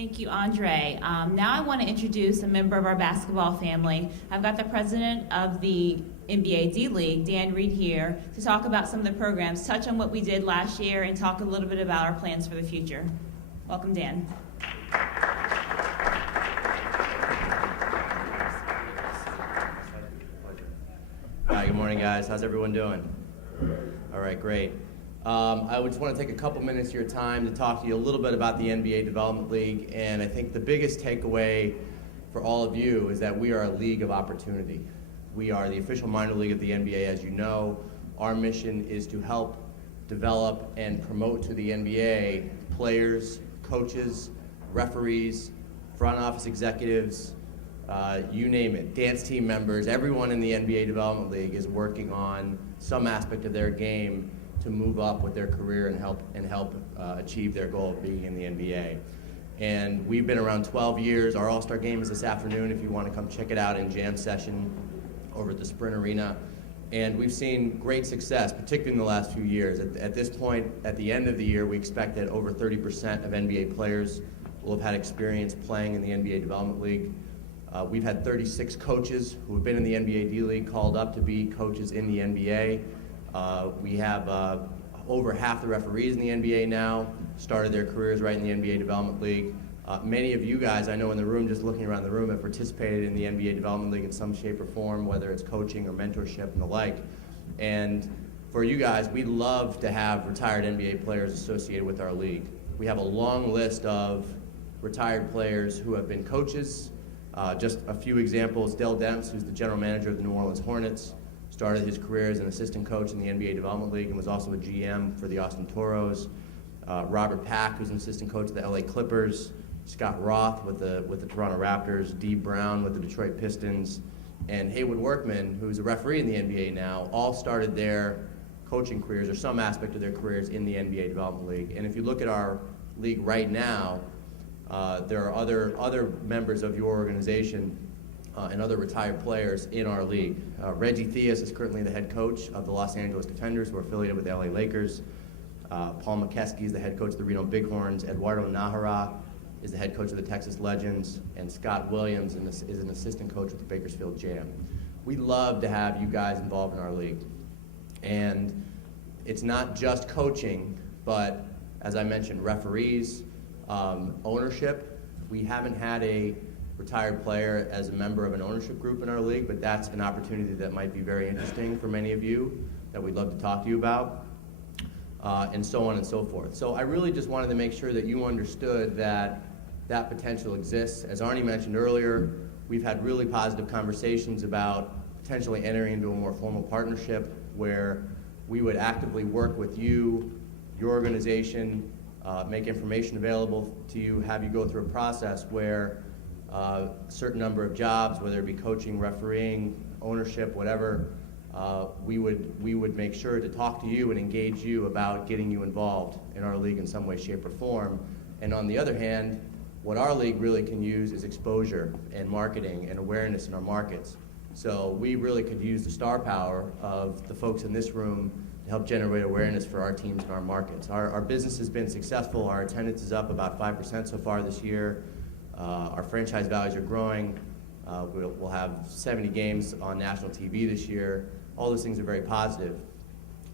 Thank you, Andre. Now I want to introduce a member of our basketball family. I've got the president of the NBA D-League, Dan Reed, here to talk about some of the programs, touch on what we did last year, and talk a little bit about our plans for the future. Welcome, Dan. Hi, good morning, guys. How's everyone doing? All right, great. I just want to take a couple minutes of your time to talk to you a little bit about the NBA Development League, and I think the biggest takeaway for all of you is that we are a league of opportunity. We are the official minor league of the NBA, as you know. Our mission is to help develop and promote to the NBA players, coaches, referees, front office executives, you name it, dance team members. Everyone in the NBA Development League is working on some aspect of their game to move up with their career and help achieve their goal of being in the NBA. And we've been around 12 years. Our All-Star game is this afternoon if you want to come check it out in jam session over at the Sprint Arena. And we've seen great success, particularly in the last few years. At this point, at the end of the year, we expect that over 30% of NBA players will have had experience playing in the NBA Development League. We've had 36 coaches who have been in the NBA D-League called up to be coaches in the NBA. We have over half the referees in the NBA now started their careers right in the NBA Development League. Many of you guys I know in the room, just looking around the room, have participated in the NBA Development League in some shape or form, whether it's coaching or mentorship and the like. And for you guys, we love to have retired NBA players associated with our league. We have a long list of retired players who have been coaches. Just a few examples: Dell Demps, who's the general manager of the New Orleans Hornets, started his career as an assistant coach in the NBA Development League and was also a GM for the Austin Toros. Robert Pack, who's an assistant coach of the LA Clippers. Scott Roth with the Toronto Raptors. Dee Brown with the Detroit Pistons. And Haywood Workman, who's a referee in the NBA now, all started their coaching careers or some aspect of their careers in the NBA Development League. And if you look at our league right now, there are other members of your organization and other retired players in our league. Reggie Theus is currently the head coach of the Los Angeles Defenders, who are affiliated with the LA Lakers. Paul McKeskey is the head coach of the Reno Bighorns. Eduardo Nahara is the head coach of the Texas Legends. And Scott Williams is an assistant coach with the Bakersfield Jam. We love to have you guys involved in our league. And it's not just coaching, but as I mentioned, referees, ownership. We haven't had a retired player as a member of an ownership group in our league, but that's an opportunity that might be very interesting for many of you that we'd love to talk to you about, and so on and so forth. So I really just wanted to make sure that you understood that that potential exists. As Arnie mentioned earlier, we've had really positive conversations about potentially entering into a more formal partnership where we would actively work with you, your organization, make information available to you, have you go through a process where a certain number of jobs, whether it be coaching, refereeing, ownership, whatever, we would make sure to talk to you and engage you about getting you involved in our league in some way, shape, or form. And on the other hand, what our league really can use is exposure and marketing and awareness in our markets. So we really could use the star power of the folks in this room to help generate awareness for our teams and our markets. Our business has been successful. Our attendance is up about 5% so far this year. Our franchise values are growing. We'll have 70 games on national TV this year. All those things are very positive.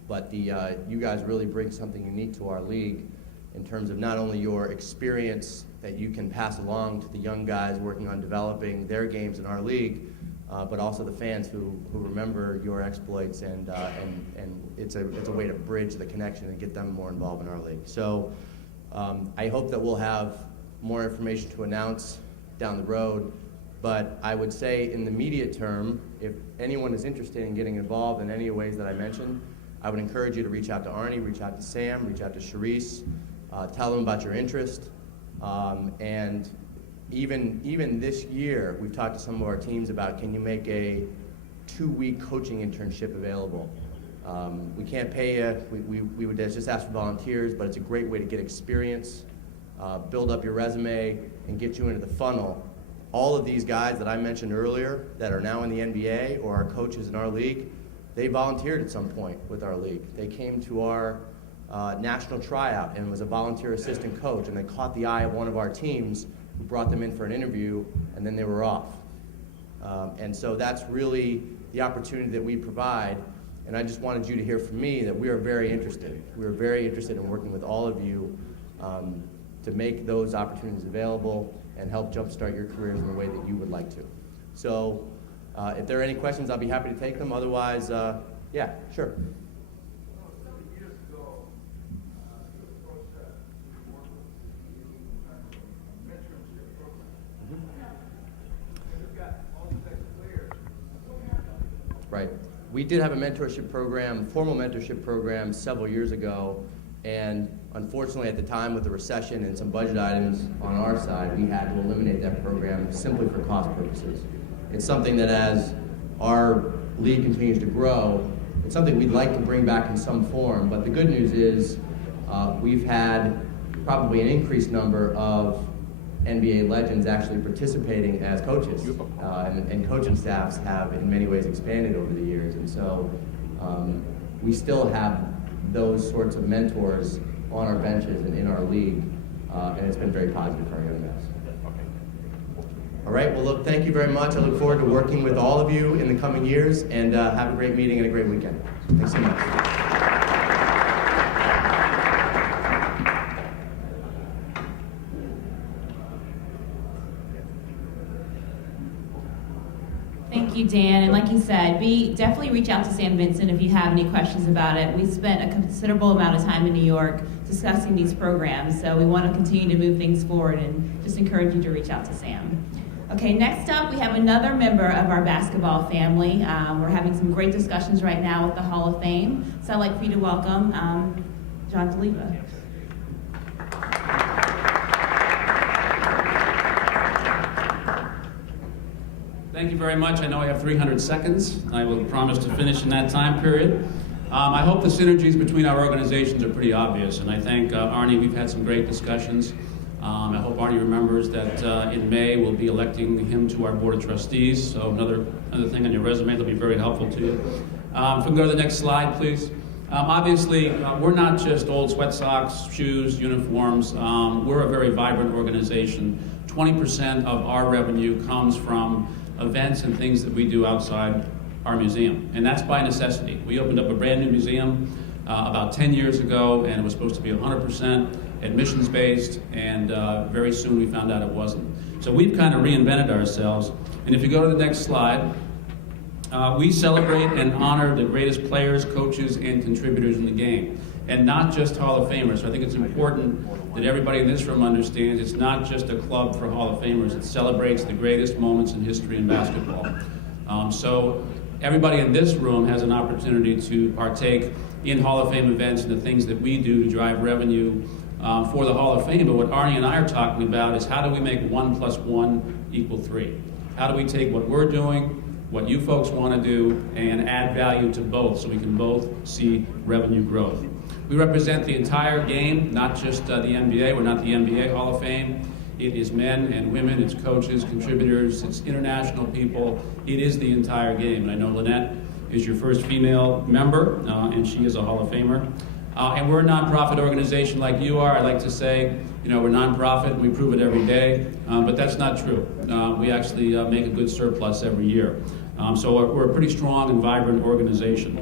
But you guys really bring something unique to our league in terms of not only your experience that you can pass along to the young guys working on developing their games in our league, but also the fans who remember your exploits, and it's a way to bridge the connection and get them more involved in our league. So I hope that we'll have more information to announce down the road, but I would say in the immediate term, if anyone is interested in getting involved in any ways that I mentioned, I would encourage you to reach out to Arnie, reach out to Sam, reach out to Sharice, tell them about your interest, and even this year, we've talked to some of our teams about, can you make a 2-week coaching internship available? We can't pay you, we would just ask for volunteers, but it's a great way to get experience, build up your resume, and get you into the funnel. All of these guys that I mentioned earlier that are now in the NBA or are coaches in our league, they volunteered at some point with our league. They came to our national tryout and was a volunteer assistant coach, and they caught the eye of one of our teams who brought them in for an interview, and then they were off. And so that's really the opportunity that we provide, and I just wanted you to hear from me that we are very interested. We are very interested in working with all of you to make those opportunities available and help jumpstart your careers in the way that you would like to. So if there are any questions, I'll be happy to take them. Otherwise, yeah, sure. Right. We did have a mentorship program, formal mentorship program several years ago, and unfortunately at the time with the recession and some budget items on our side, we had to eliminate that program simply for cost purposes. It's something that as our league continues to grow, it's something we'd like to bring back in some form, but the good news is we've had probably an increased number of NBA legends actually participating as coaches, and coaching staffs have in many ways expanded over the years, and so we still have those sorts of mentors on our benches and in our league, and it's been very positive for our young guys. All right, well look, thank you very much. I look forward to working with all of you in the coming years, and have a great meeting and a great weekend. Thanks so much. Thank you, Dan. And like you said, definitely reach out to Sam Vincent if you have any questions about it. We spent a considerable amount of time in New York discussing these programs, so we want to continue to move things forward and just encourage you to reach out to Sam. Okay, next up we have another member of our basketball family. We're having some great discussions right now with the Hall of Fame, so I'd like for you to welcome John DeLiva. Thank you very much. I know I have 300 seconds. I will promise to finish in that time period. I hope the synergies between our organizations are pretty obvious, and I thank Arnie. We've had some great discussions. I hope Arnie remembers that in May we'll be electing him to our Board of Trustees, so another thing on your resume that'll be very helpful to you. If we can go to the next slide, please. Obviously, we're not just old sweat socks, shoes, uniforms. We're a very vibrant organization. 20% of our revenue comes from events and things that we do outside our museum, and that's by necessity. We opened up a brand new museum about 10 years ago, and it was supposed to be 100% admissions-based, and very soon we found out it wasn't. So we've kind of reinvented ourselves, and if you go to the next slide, we celebrate and honor the greatest players, coaches, and contributors in the game, and not just Hall of Famers. So I think it's important that everybody in this room understands it's not just a club for Hall of Famers. It celebrates the greatest moments in history in basketball. So everybody in this room has an opportunity to partake in Hall of Fame events and the things that we do to drive revenue for the Hall of Fame. But what Arnie and I are talking about is how do we make 1 + 1 = 3? How do we take what we're doing, what you folks want to do, and add value to both so we can both see revenue growth? We represent the entire game, not just the NBA. We're not the NBA Hall of Fame. It is men and women, it's coaches, contributors, it's international people. It is the entire game. And I know Lynette is your first female member, and she is a Hall of Famer. And we're a nonprofit organization like you are. I like to say, you know, we're nonprofit, and we prove it every day, but that's not true. We actually make a good surplus every year. So we're a pretty strong and vibrant organization.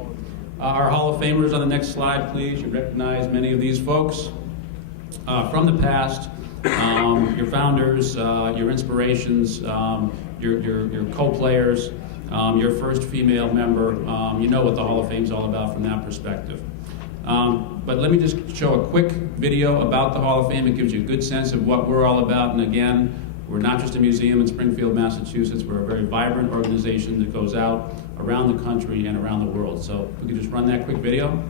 Our Hall of Famers on the next slide, please. You recognize many of these folks from the past, your founders, your inspirations, your co-players, your first female member. You know what the Hall of Fame is all about from that perspective. But let me just show a quick video about the Hall of Fame. It gives you a good sense of what we're all about. And again, we're not just a museum in Springfield, Massachusetts. We're a very vibrant organization that goes out around the country and around the world. So if we could just run that quick video.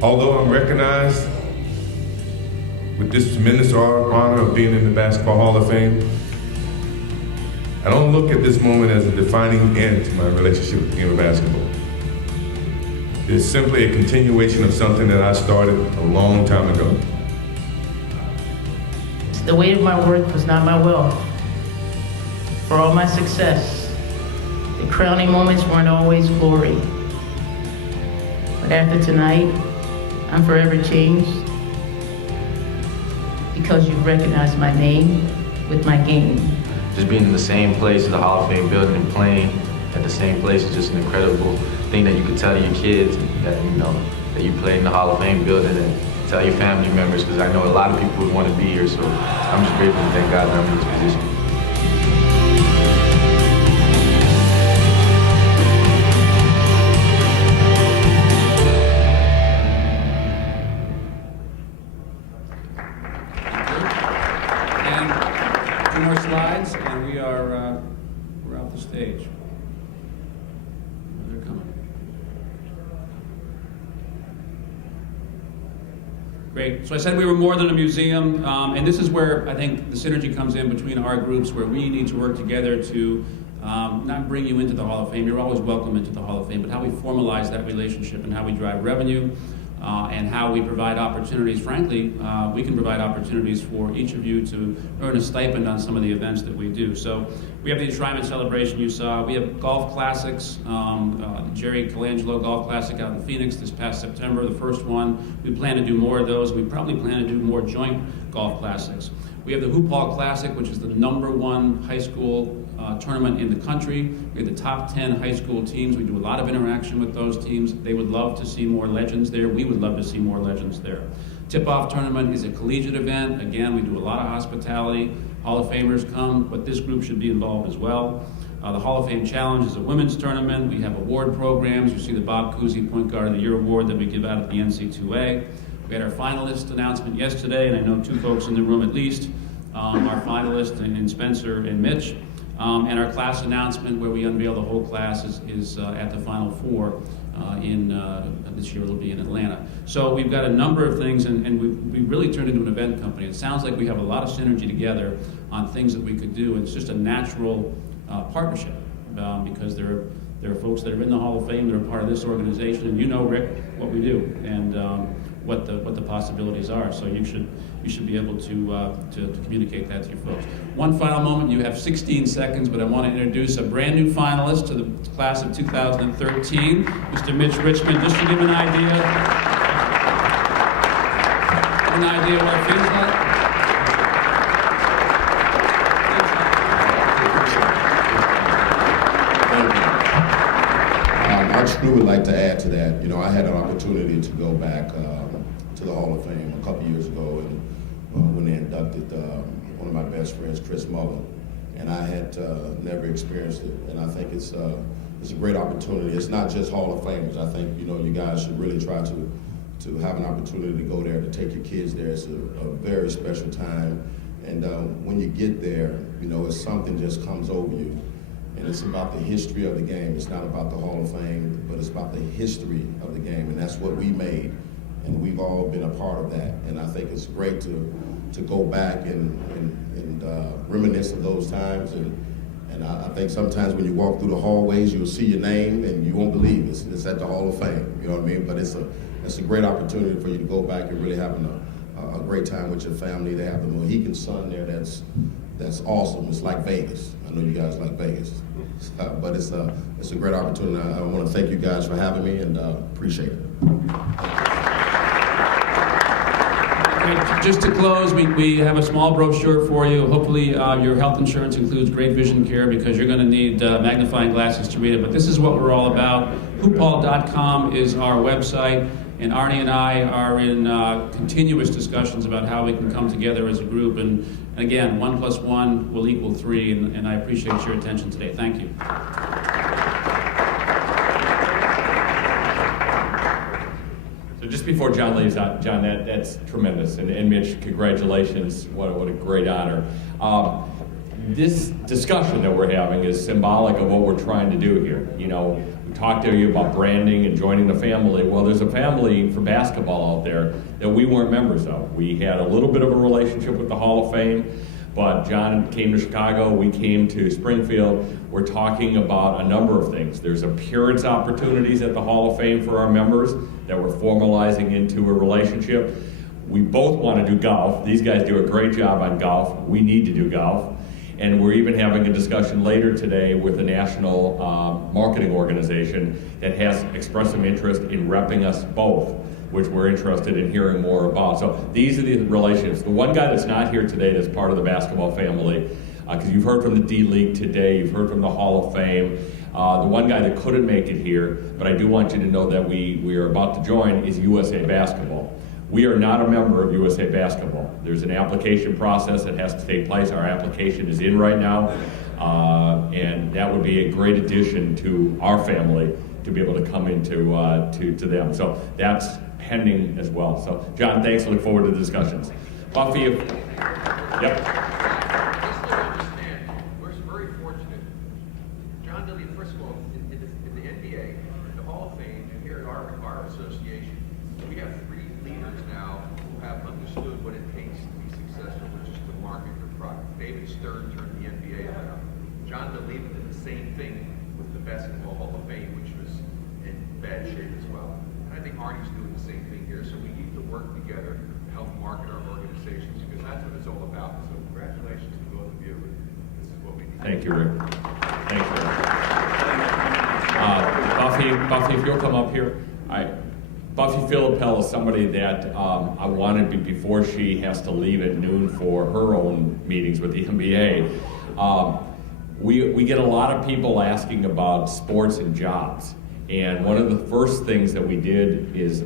Although I'm recognized with this tremendous honor of being in the Basketball Hall of Fame, I don't look at this moment as a defining end to my relationship with the game of basketball. It's simply a continuation of something that I started a long time ago. The weight of my worth was not my wealth. For all my success, the crowning moments weren't always glory. But after tonight, I'm forever changed because you've recognized my name with my game. Just being in the same place as the Hall of Fame building and playing at the same place is just an incredible thing that you can tell your kids that, you know, that you played in the Hall of Fame building, and tell your family members, because I know a lot of people would want to be here, so I'm just grateful and thank God that I'm in this position. And 2 more slides, and we're off the stage. They're coming. Great. So I said we were more than a museum, and this is where I think the synergy comes in between our groups, where we need to work together to not bring you into the Hall of Fame. You're always welcome into the Hall of Fame, but how we formalize that relationship and how we drive revenue and how we provide opportunities. Frankly, we can provide opportunities for each of you to earn a stipend on some of the events that we do. So we have the enshrinement celebration you saw. We have golf classics, Jerry Colangelo Golf Classic out in Phoenix this past September, the first one. We plan to do more of those. We probably plan to do more joint golf classics. We have the Hoop Hall Classic, which is the #1 high school tournament in the country. We have the top 10 high school teams. We do a lot of interaction with those teams. They would love to see more legends there. We would love to see more legends there. Tip-off tournament is a collegiate event. Again, we do a lot of hospitality. Hall of Famers come, but this group should be involved as well. The Hall of Fame Challenge is a women's tournament. We have award programs. You see the Bob Cousy Point Guard of the Year award that we give out at the NC2A. We had our finalist announcement yesterday, and I know 2 folks in the room at least, our finalists in Spencer and Mitch. And our class announcement, where we unveil the whole class, is at the Final Four this year. It'll be in Atlanta. So we've got a number of things, and we really turned into an event company. It sounds like we have a lot of synergy together on things that we could do. It's just a natural partnership because there are folks that are in the Hall of Fame that are part of this organization, and you know, Rick, what we do and what the possibilities are. So you should be able to communicate that to your folks. One final moment, you have 16 seconds, but I want to introduce a brand new finalist to the class of 2013, Mr. Mitch Richmond, just to give an idea what it feels like. Our crew would like to add to that. You know, I had an opportunity to go back to the Hall of Fame a couple years ago, and when they inducted one of my best friends, Chris Mullen, and I had never experienced it, and I think it's a great opportunity. It's not just Hall of Famers. I think, you know, you guys should really try to have an opportunity to go there, to take your kids there. It's a very special time, and when you get there, you know, it's something just comes over you. And it's about the history of the game. It's not about the Hall of Fame, but it's about the history of the game, and that's what we made, and we've all been a part of that. And I think it's great to go back and reminisce of those times. And I think sometimes when you walk through the hallways, you'll see your name, and you won't believe it's at the Hall of Fame. You know what I mean? But it's a great opportunity for you to go back and really having a great time with your family. They have the Mohegan Sun there. That's awesome. It's like Vegas. I know you guys like Vegas, but it's a great opportunity. I want to thank you guys for having me, and appreciate it. Okay, just to close, we have a small brochure for you. Hopefully your health insurance includes great vision care, because you're going to need magnifying glasses to read it. But this is what we're all about. Hoophall.com is our website. And Arnie and I are in continuous discussions about how we can come together as a group. And again, 1 + 1 will equal 3, and I appreciate your attention today. Thank you. So just before John leaves out, John, that's tremendous. And Mitch, congratulations. What a great honor. This discussion that we're having is symbolic of what we're trying to do here. You know, We talked to you about branding and joining the family. Well, there's a family for basketball out there that we weren't members of. We had a little bit of a relationship with the Hall of Fame, but John came to Chicago, we came to Springfield. We're talking about a number of things. There's appearance opportunities at the Hall of Fame for our members that we're formalizing into a relationship. We both want to do golf. These guys do a great job on golf. We need to do golf. And we're even having a discussion later today with a national marketing organization that has expressed some interest in repping us both, which we're interested in hearing more about. So these are the relationships. The one guy that's not here today that's part of the basketball family, because you've heard from the D-League today, you've heard from the Hall of Fame. The one guy that couldn't make it here, but I do want you to know that we are about to join, is USA Basketball. We are not a member of USA Basketball. There's an application process that has to take place. Our application is in right now, and that would be a great addition to our family to be able to come into to them. So that's pending as well. So John, thanks. I look forward to the discussions. Buffy, yep. Just to understand, we're very fortunate. John Dilly, first of all, in the NBA, the Hall of Fame, and here at our association, we have 3 leaders now who have understood what it takes to be successful, which is to market your product. David Stern turned the NBA around. John Dilly did the same thing with the Basketball Hall of Fame, which was in bad shape as well. And I think Arnie's doing the same thing here, so we need to work together to help market our organizations, because that's what it's all about. So congratulations to both of you. This is what we need. Thank you, Rick. Thank you, Rick. Buffy, if you'll come up here. Buffy Philippell is somebody that I wanted before she has to leave at noon for her own meetings with the NBA. We get a lot of people asking about sports and jobs. And one of the first things that we did is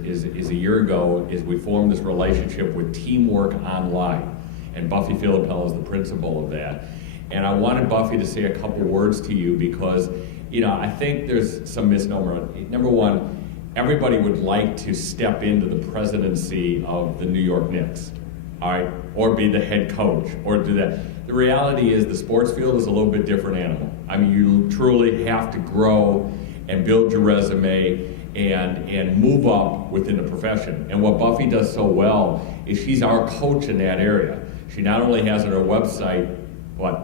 a year ago is we formed this relationship with Teamwork Online. And Buffy Philippell is the principal of that. And I wanted Buffy to say a couple words to you because, I think there's some misnomer. Number one, everybody would like to step into the presidency of the New York Knicks, all right, or be the head coach, or do that. The reality is the sports field is a little bit different animal. I mean, you truly have to grow and build your resume and move up within the profession. And what Buffy does so well is she's our coach in that area. She not only has on her website,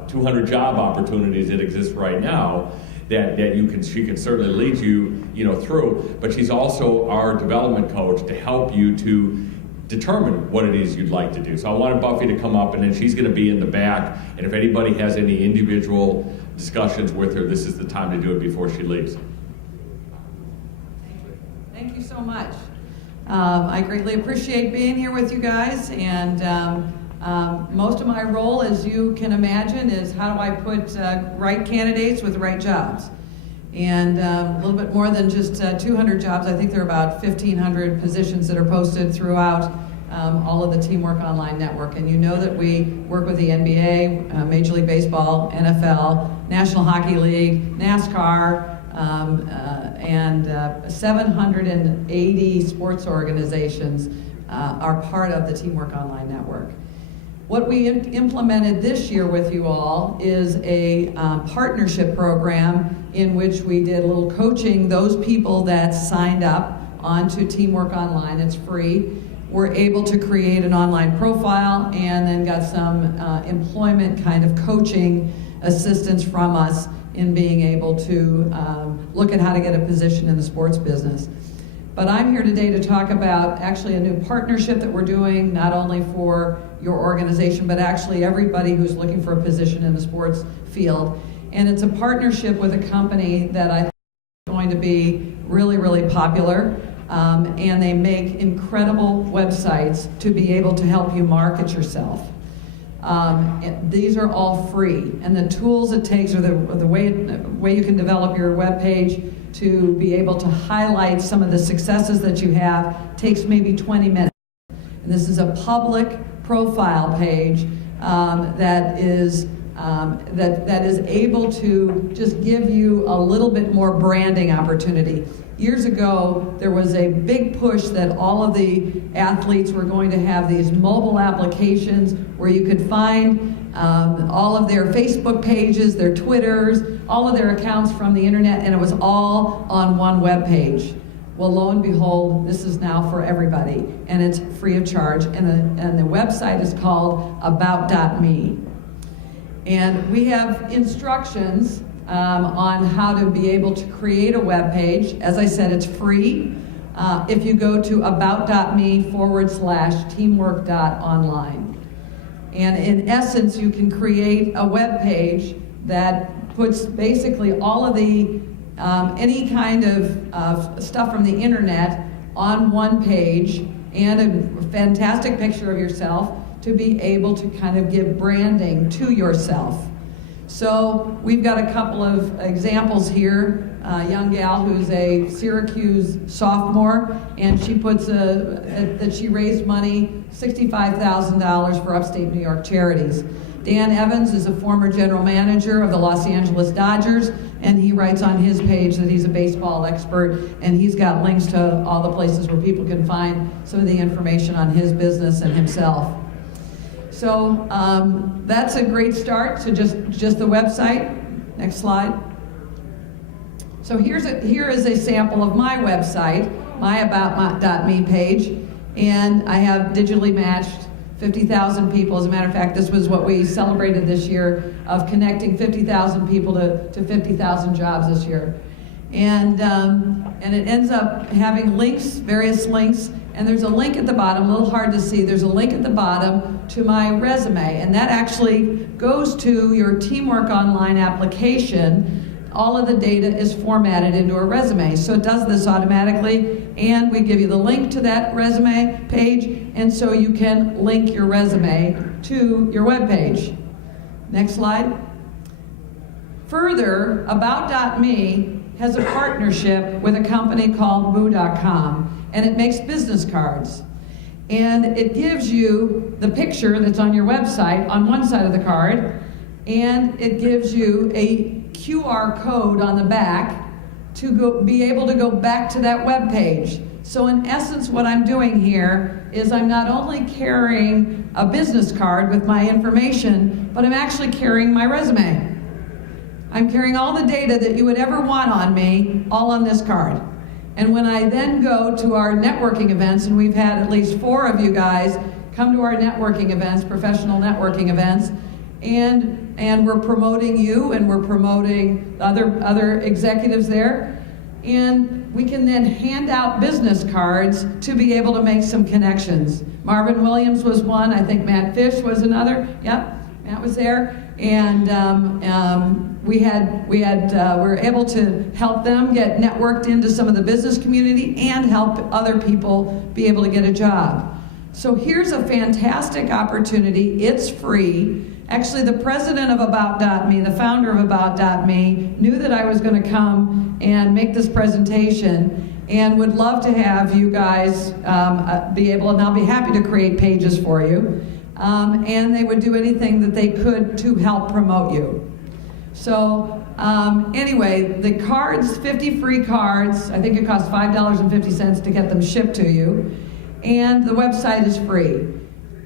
200 job opportunities that exist right now, that she can certainly lead you, through, but she's also our development coach to help you to determine what it is you'd like to do. So I wanted Buffy to come up, and then she's going to be in the back, and if anybody has any individual discussions with her, this is the time to do it before she leaves. Thank you so much. I greatly appreciate being here with you guys, and most of my role, as you can imagine, is how do I put right candidates with the right jobs. And a little bit more than just 200 jobs. I think there are about 1,500 positions that are posted throughout all of the Teamwork Online network. And you know that we work with the NBA, Major League Baseball, NFL, National Hockey League, NASCAR, and 780 sports organizations are part of the Teamwork Online network. What we implemented this year with you all is a partnership program in which we did a little coaching. Those people that signed up onto Teamwork Online, it's free, were able to create an online profile and then got some employment kind of coaching assistance from us in being able to look at how to get a position in the sports business. But I'm here today to talk about actually a new partnership that we're doing, not only for your organization, but actually everybody who's looking for a position in the sports field. And it's a partnership with a company that I think is going to be really, really popular. And they make incredible websites to be able to help you market yourself. These are all free. And the tools it takes, or the way you can develop your web page to be able to highlight some of the successes that you have, takes maybe 20 minutes. And this is a public profile page that is able to just give you a little bit more branding opportunity. Years ago, there was a big push that all of the athletes were going to have these mobile applications where you could find all of their Facebook pages, their Twitters, all of their accounts from the internet, and it was all on one web page. Well, lo and behold, this is now for everybody, and it's free of charge, and the website is called about.me. And we have instructions on how to be able to create a web page. As I said, it's free. If you go to about.me/teamwork.online. And in essence, you can create a web page that puts basically all of the any kind of stuff from the internet on one page, and a fantastic picture of yourself to be able to kind of give branding to yourself. So we've got a couple of examples here. A young gal who's a Syracuse sophomore, and she puts that she raised money, $65,000 for upstate New York charities. Dan Evans is a former general manager of the Los Angeles Dodgers, and he writes on his page that he's a baseball expert, and he's got links to all the places where people can find some of the information on his business and himself. So that's a great start. So just the website. Next slide. So here is a sample of my website, my about.me page, and I have digitally matched 50,000 people. As a matter of fact, this was what we celebrated this year, of connecting 50,000 people to 50,000 jobs this year. And it ends up having links, various links, and there's a link at the bottom, a little hard to see, there's a link at the bottom to my resume, and that actually goes to your Teamwork Online application. All of the data is formatted into a resume, so it does this automatically, and we give you the link to that resume page, and so you can link your resume to your web page. Next slide. Further, About.me has a partnership with a company called Boo.com, and it makes business cards. And it gives you the picture that's on your website on one side of the card, and it gives you a QR code on the back to be able to go back to that web page. So in essence, what I'm doing here is I'm not only carrying a business card with my information, but I'm actually carrying my resume. I'm carrying all the data that you would ever want on me, all on this card. And when I then go to our networking events, and we've had at least 4 of you guys come to our networking events, professional networking events, and we're promoting you, and we're promoting other executives there, and we can then hand out business cards to be able to make some connections. Marvin Williams was one, I think Matt Fish was another. Yep, Matt was there, and we were able to help them get networked into some of the business community and help other people be able to get a job. So here's a fantastic opportunity. It's free. Actually, the president of About.me, the founder of About.me, knew that I was going to come and make this presentation and would love to have you guys be able, and I'll be happy to create pages for you, and they would do anything that they could to help promote you. So anyway, the cards, 50 free cards, I think it costs $5.50 to get them shipped to you, and the website is free.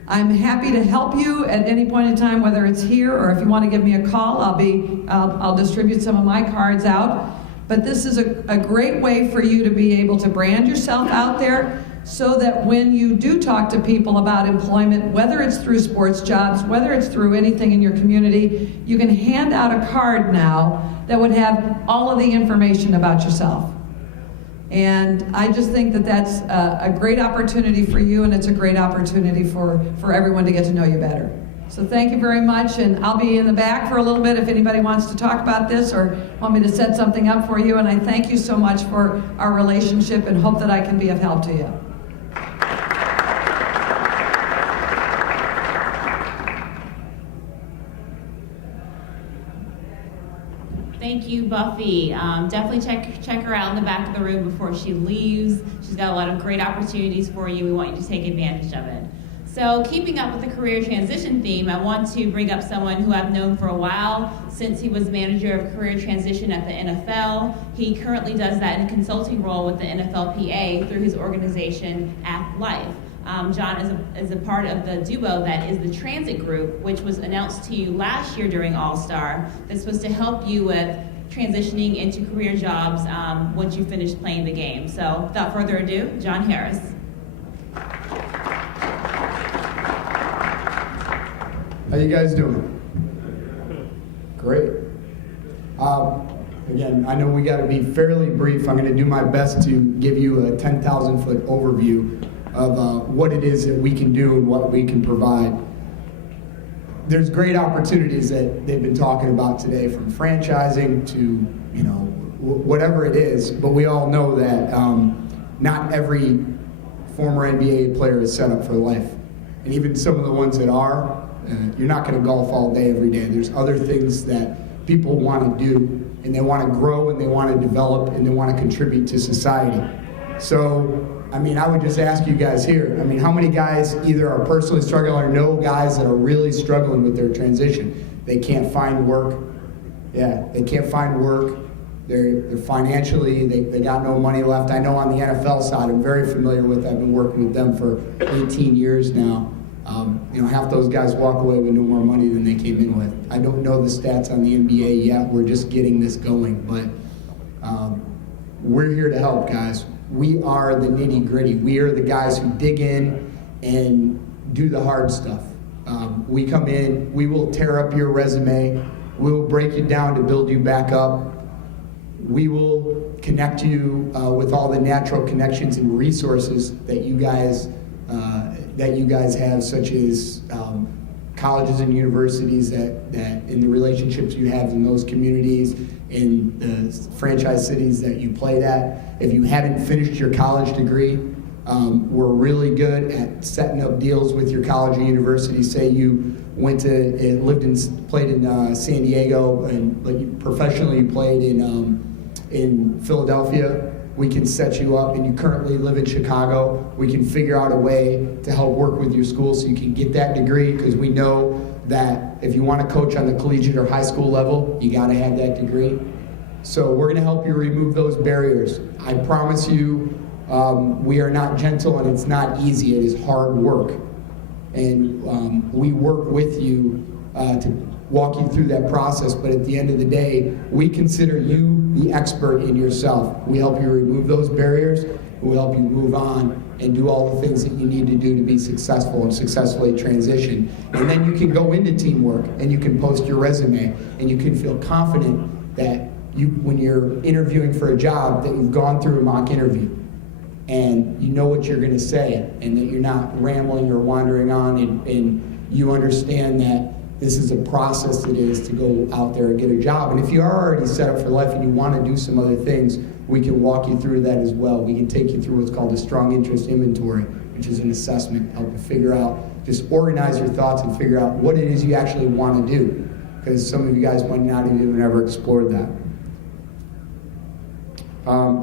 I'm happy to help you at any point in time, whether it's here or if you want to give me a call, I'll distribute some of my cards out. But this is a great way for you to be able to brand yourself out there, so that when you do talk to people about employment, whether it's through sports jobs, whether it's through anything in your community, you can hand out a card now that would have all of the information about yourself. And I just think that that's a great opportunity for you, and it's a great opportunity for everyone to get to know you better. So thank you very much, and I'll be in the back for a little bit if anybody wants to talk about this or want me to set something up for you, and I thank you so much for our relationship and hope that I can be of help to you. Thank you, Buffy. Definitely check her out in the back of the room before she leaves. She's got a lot of great opportunities for you. We want you to take advantage of it. So keeping up with the career transition theme, I want to bring up someone who I've known for a while, since he was manager of career transition at the NFL. He currently does that in a consulting role with the NFLPA through his organization, AthLife. John is a part of the duo that is the transit group, which was announced to you last year during All-Star. That's supposed to help you with transitioning into career jobs once you finish playing the game. So without further ado, John Harris. How you guys doing? Great. Again, I know we got to be fairly brief. I'm going to do my best to give you a 10,000-foot overview of what it is that we can do and what we can provide. There's great opportunities that they've been talking about today, from franchising to, whatever it is, but we all know that not every former NBA player is set up for life. And even some of the ones that are, you're not going to golf all day every day. There's other things that people want to do, and they want to grow, and they want to develop, and they want to contribute to society. So, I would just ask you guys here, how many guys either are personally struggling or know guys that are really struggling with their transition? They can't find work. Yeah, they can't find work. They're financially, they got no money left. I know on the NFL side, I'm very familiar with, I've been working with them for 18 years now. Half those guys walk away with no more money than they came in with. I don't know the stats on the NBA yet. We're just getting this going, but we're here to help, guys. We are the nitty gritty. We are the guys who dig in and do the hard stuff. We come in, we will tear up your resume. We will break you down to build you back up. We will connect you with all the natural connections and resources that you guys have, such as colleges and universities that in the relationships you have in those communities, in the franchise cities that you played at. If you haven't finished your college degree, we're really good at setting up deals with your college or university. Say you played in San Diego, but professionally you played in Philadelphia. We can set you up, and you currently live in Chicago. We can figure out a way to help work with your school so you can get that degree, because we know that if you want to coach on the collegiate or high school level, you got to have that degree. So we're going to help you remove those barriers. I promise you, we are not gentle, and it's not easy. It is hard work. And we work with you to walk you through that process, but at the end of the day, we consider you the expert in yourself. We help you remove those barriers, we help you move on and do all the things that you need to do to be successful and successfully transition. And then you can go into teamwork, and you can post your resume, and you can feel confident that when you're interviewing for a job, that you've gone through a mock interview, and you know what you're going to say, and that you're not rambling or wandering on, and you understand that this is a process it is to go out there and get a job. And if you are already set up for life and you want to do some other things, we can walk you through that as well. We can take you through what's called a strong interest inventory, which is an assessment, help you figure out, just organize your thoughts and figure out what it is you actually want to do, because some of you guys might not have even ever explored that.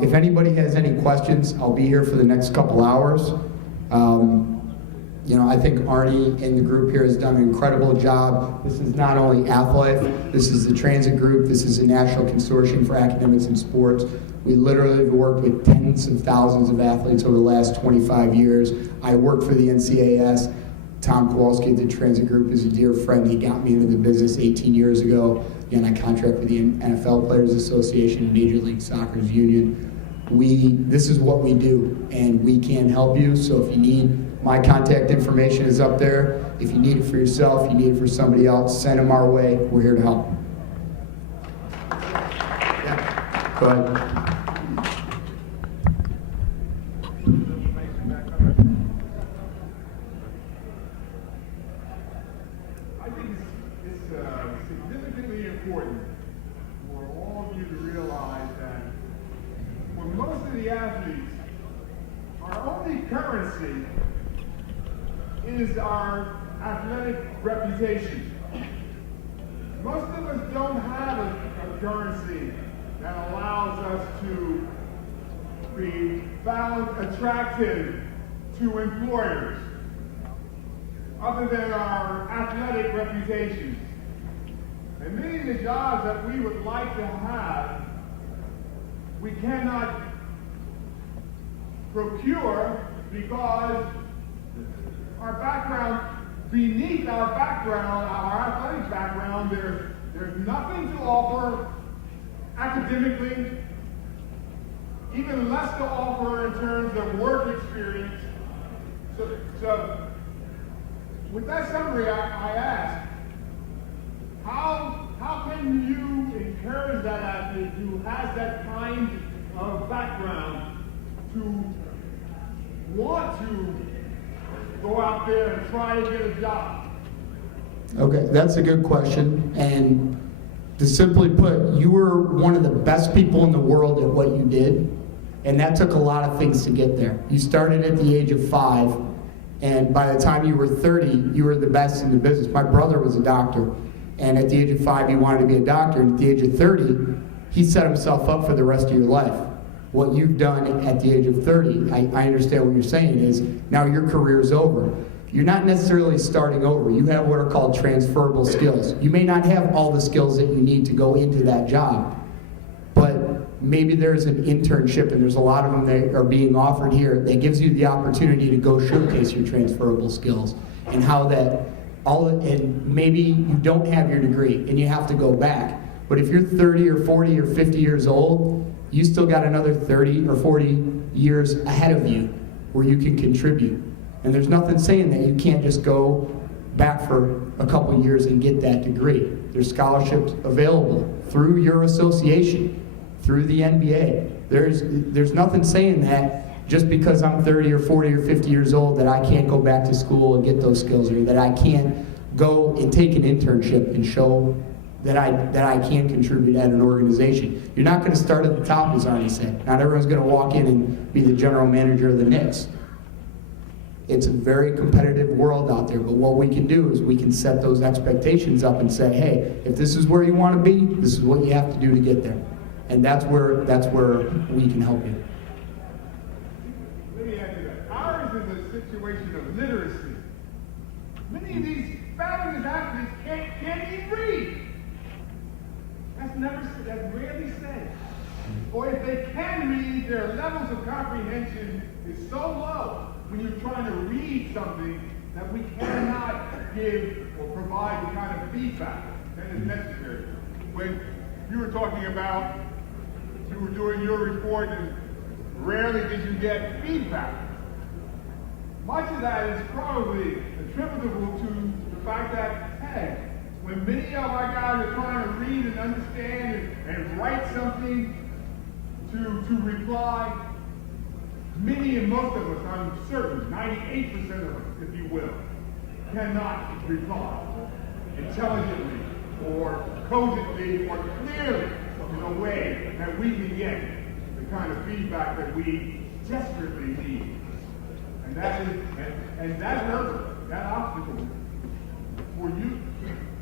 If anybody has any questions, I'll be here for the next couple hours. I think Arnie and the group here has done an incredible job. This is not only Athlife, this is the transit group, this is a national consortium for academics and sports. We literally have worked with tens of thousands of athletes over the last 25 years. I work for the NCAS. Tom Kowalski at the transit group is a dear friend. He got me into the business 18 years ago. Again, I contract with the NFL Players Association and Major League Soccer's union. This is what we do, and we can help you. So if you need, my contact information is up there. If you need it for yourself, you need it for somebody else, send them our way. We're here to help. Yeah. Go ahead. I think it's significantly important for all of you to realize that for most of the athletes, our only currency is our athletic reputation. Most of us don't have a currency that allows us to be found attractive to employers other than our athletic reputations. And many of the jobs that we would like to have, we cannot procure because our background, beneath our background, our athletic background, there's nothing to offer academically, even less to offer in terms of work experience. So with that summary, I ask, how can you encourage that athlete who has that kind of background to want to go out there and try to get a job? Okay, that's a good question. And to simply put, you were one of the best people in the world at what you did, and that took a lot of things to get there. You started at the age of 5, and by the time you were 30, you were the best in the business. My brother was a doctor, and at the age of 5, he wanted to be a doctor, and at the age of 30, he set himself up for the rest of your life. What you've done at the age of 30, I understand what you're saying, is now your career is over. You're not necessarily starting over. You have what are called transferable skills. You may not have all the skills that you need to go into that job, but maybe there's an internship, and there's a lot of them that are being offered here, that gives you the opportunity to go showcase your transferable skills and how that and maybe you don't have your degree and you have to go back. But if you're 30 or 40 or 50 years old, you still got another 30 or 40 years ahead of you where you can contribute. And there's nothing saying that you can't just go back for a couple of years and get that degree. There's scholarships available through your association, through the NBA. There's nothing saying that just because I'm 30 or 40 or 50 years old that I can't go back to school and get those skills, or that I can't go and take an internship and show that I can contribute at an organization. You're not going to start at the top, as Arnie said. Not everyone's going to walk in and be the general manager of the Knicks. It's a very competitive world out there, but what we can do is we can set those expectations up and say, hey, if this is where you want to be, this is what you have to do to get there. And that's where we can help you. Let me add to that. Ours is a situation of literacy. Many of these fabulous athletes can't even read. That's rarely said. Or if they can read, their levels of comprehension is so low when you're trying to read something that we cannot give or provide the kind of feedback that is necessary. When you were talking about, you were doing your report and rarely did you get feedback. Much of that is probably attributable to the fact that, hey, when many of our guys are trying to read and understand and write something to reply, many and most of us, I'm certain, 98% of us, if you will, cannot reply intelligently or cogently or clearly in a way that we can get the kind of feedback that we desperately need. And that hurdle, that obstacle for you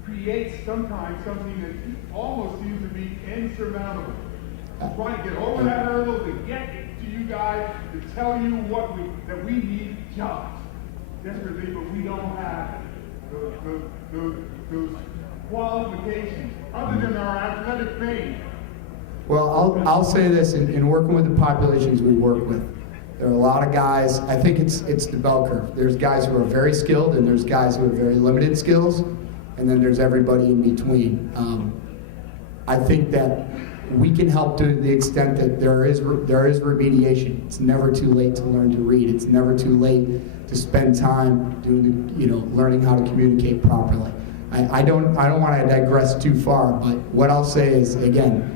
creates sometimes something that almost seems to be insurmountable. Trying to get over that hurdle, to get to you guys, to tell you that we need jobs desperately, but we don't have those qualifications other than our athletic fame. Well, I'll say this, in working with the populations we work with, there are a lot of guys, I think it's the bell curve. There's guys who are very skilled, and there's guys who have very limited skills, and then there's everybody in between. I think that we can help to the extent that there is remediation. It's never too late to learn to read. It's never too late to spend time doing, learning how to communicate properly. I don't want to digress too far, but what I'll say is, again,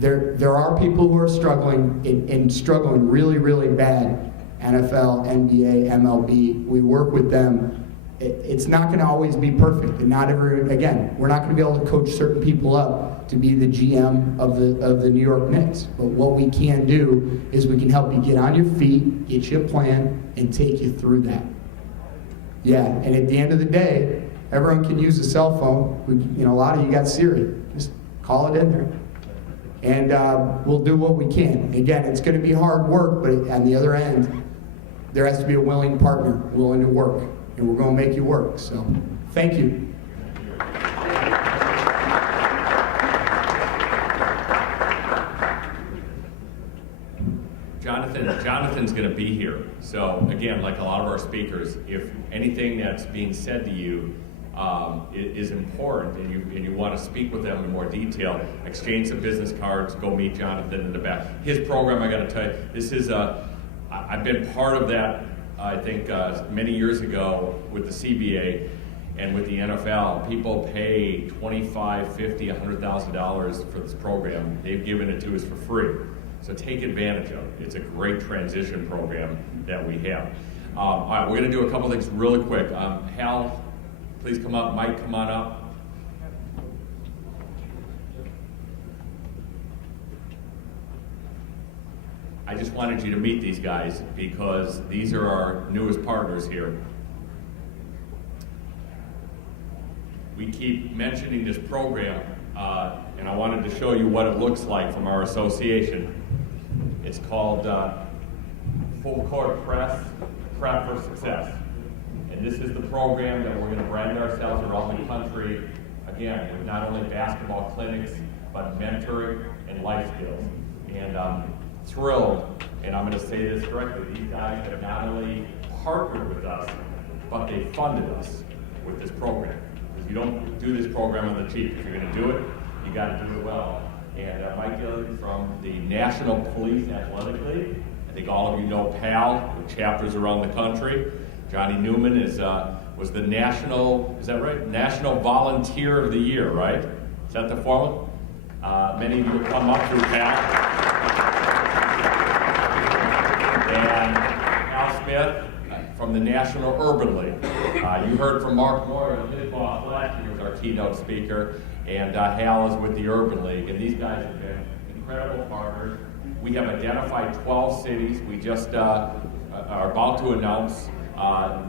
there are people who are struggling and struggling really, really bad. NFL, NBA, MLB. We work with them. It's not going to always be perfect, and we're not going to be able to coach certain people up to be the GM of the New York Knicks. But what we can do is we can help you get on your feet, get you a plan, and take you through that. Yeah, and at the end of the day, everyone can use a cell phone. A lot of you got Siri. Just call it in there, and we'll do what we can. Again, it's going to be hard work, but on the other end, there has to be a willing partner, willing to work. And we're going to make you work. So, thank you. Jonathan's going to be here. So again, like a lot of our speakers, if anything that's being said to you is important, and you want to speak with them in more detail, exchange some business cards, go meet Jonathan in the back. His program, I got to tell you, this is I've been part of that, I think, many years ago with the CBA and with the NFL. People pay $25,000, $50,000, $100,000 for this program. They've given it to us for free. So take advantage of it. It's a great transition program that we have. All right, we're going to do a couple things really quick. Hal, please come up. Mike, come on up. I just wanted you to meet these guys because these are our newest partners here. We keep mentioning this program, and I wanted to show you what it looks like from our association. It's called Full Court Prep for Success. And this is the program that we're going to brand ourselves around the country, again, with not only basketball clinics, but mentoring and life skills. And I'm thrilled, and I'm going to say this correctly, these guys have not only partnered with us, but they funded us with this program. Because you don't do this program on the cheap. If you're going to do it, you got to do it well. And Mike Gilligan from the National Police Athletic League. I think all of you know PAL, with chapters around the country. Johnny Newman was the national, is that right? National Volunteer of the Year, right? Is that the formula? Many of you have come up through PAL. And Al Smith from the National Urban League. You heard from Mark Moore, his boss last year was our keynote speaker. And Hal is with the Urban League, and these guys have been incredible partners. We have identified 12 cities. We just are about to announce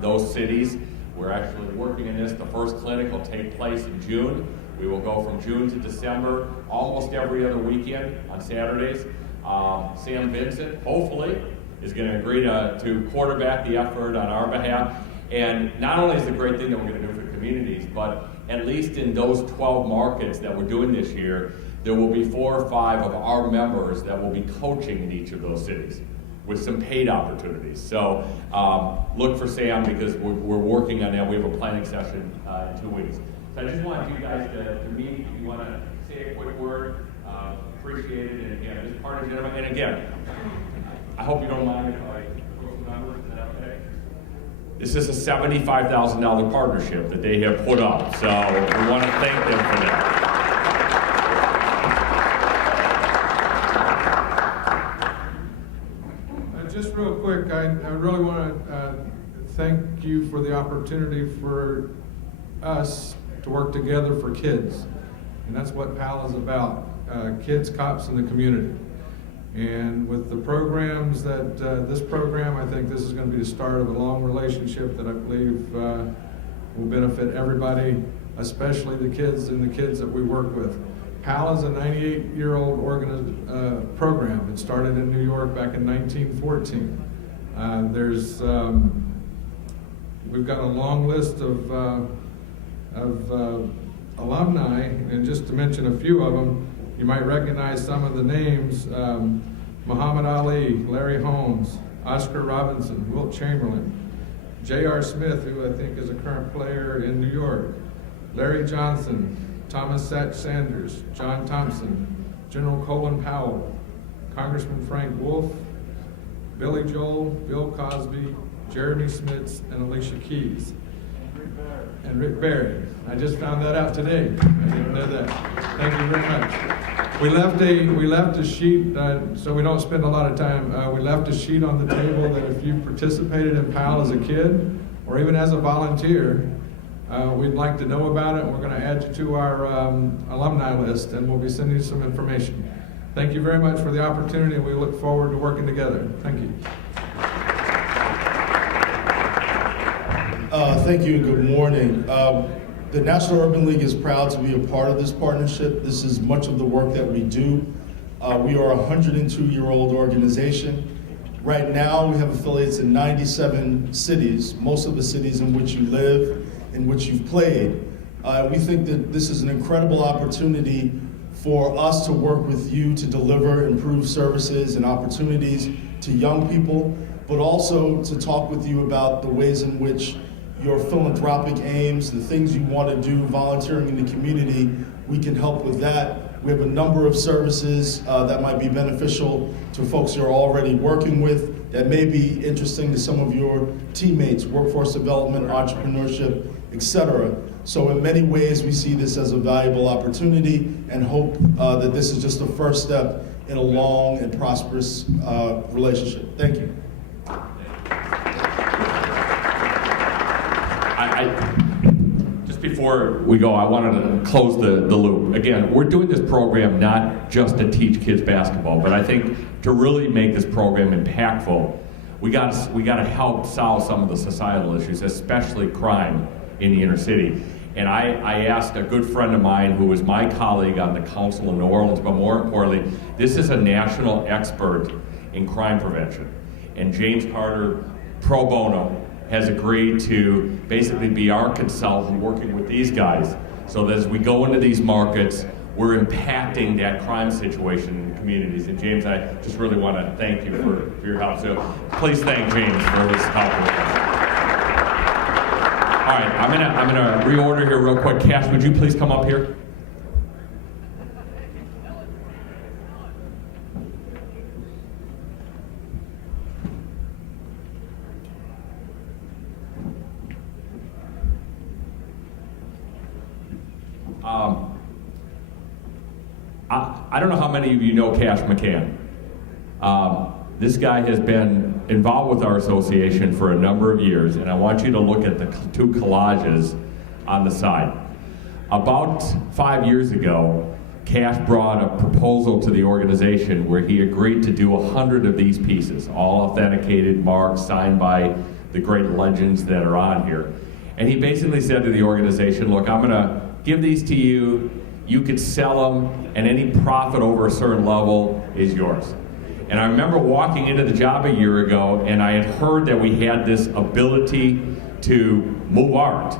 those cities. We're actually working in this. The first clinic will take place in June. We will go from June to December, almost every other weekend on Saturdays. Sam Vincent, hopefully, is going to agree to quarterback the effort on our behalf. And not only is it a great thing that we're going to do for communities, but at least in those 12 markets that we're doing this year, there will be 4 or 5 of our members that will be coaching in each of those cities with some paid opportunities. So look for Sam because we're working on that. We have a planning session in 2 weeks. So I just wanted you guys to meet. If you want to say a quick word, appreciate it. And again, this part of gentlemen. And again, I hope you don't mind if I throw some numbers. Is that okay? This is a $75,000 partnership that they have put up, so we want to thank them for that. Just real quick, I really want to thank you for the opportunity for us to work together for kids, and that's what PAL is about, kids, cops, and the community. And with the programs that, this program, I think this is going to be the start of a long relationship that I believe will benefit everybody, especially the kids and the kids that we work with. PAL is a 98-year-old program. It started in New York back in 1914. We've got a long list of alumni, and just to mention a few of them, you might recognize some of the names: Muhammad Ali, Larry Holmes, Oscar Robinson, Wilt Chamberlain, J.R. Smith, who I think is a current player in New York, Larry Johnson, Thomas Satch Sanders, John Thompson, General Colin Powell, Congressman Frank Wolf, Billy Joel, Bill Cosby, Jeremy Smits, and Alicia Keys. And Rick Barry. I just found that out today. I didn't know that. Thank you very much. We left a sheet, so we don't spend a lot of time. We left a sheet on the table that if you participated in PAL as a kid, or even as a volunteer, we'd like to know about it. We're going to add you to our alumni list, and we'll be sending you some information. Thank you very much for the opportunity, and we look forward to working together. Thank you. Thank you and good morning. The National Urban League is proud to be a part of this partnership. This is much of the work that we do. We are a 102-year-old organization. Right now, we have affiliates in 97 cities, most of the cities in which you live, in which you've played. We think that this is an incredible opportunity for us to work with you to deliver improved services and opportunities to young people, but also to talk with you about the ways in which your philanthropic aims, the things you want to do, volunteering in the community, we can help with that. We have a number of services that might be beneficial to folks you're already working with, that may be interesting to some of your teammates, workforce development, entrepreneurship, etc. So in many ways, we see this as a valuable opportunity and hope that this is just the first step in a long and prosperous relationship. Thank you. Just before we go, I wanted to close the loop. Again, we're doing this program not just to teach kids basketball, but I think to really make this program impactful, we got to help solve some of the societal issues, especially crime in the inner city. And I asked a good friend of mine who was my colleague on the Council of New Orleans, but more importantly, this is a national expert in crime prevention. And James Carter, pro bono, has agreed to basically be our consultant working with these guys so that as we go into these markets, we're impacting that crime situation in the communities. And James, I just really want to thank you for your help. So please thank James for his help with us. All right, I'm gonna reorder here real quick. Cash, would you please come up here? I don't know how many of you know Cash McCann. This guy has been involved with our association for a number of years, and I want you to look at the two collages on the side. About 5 years ago, Cash brought a proposal to the organization where he agreed to do 100 of these pieces, all authenticated, marked, signed by the great legends that are on here. And he basically said to the organization, look, I'm gonna give these to you, you could sell them, and any profit over a certain level is yours. And I remember walking into the job a year ago, and I had heard that we had this ability to move art.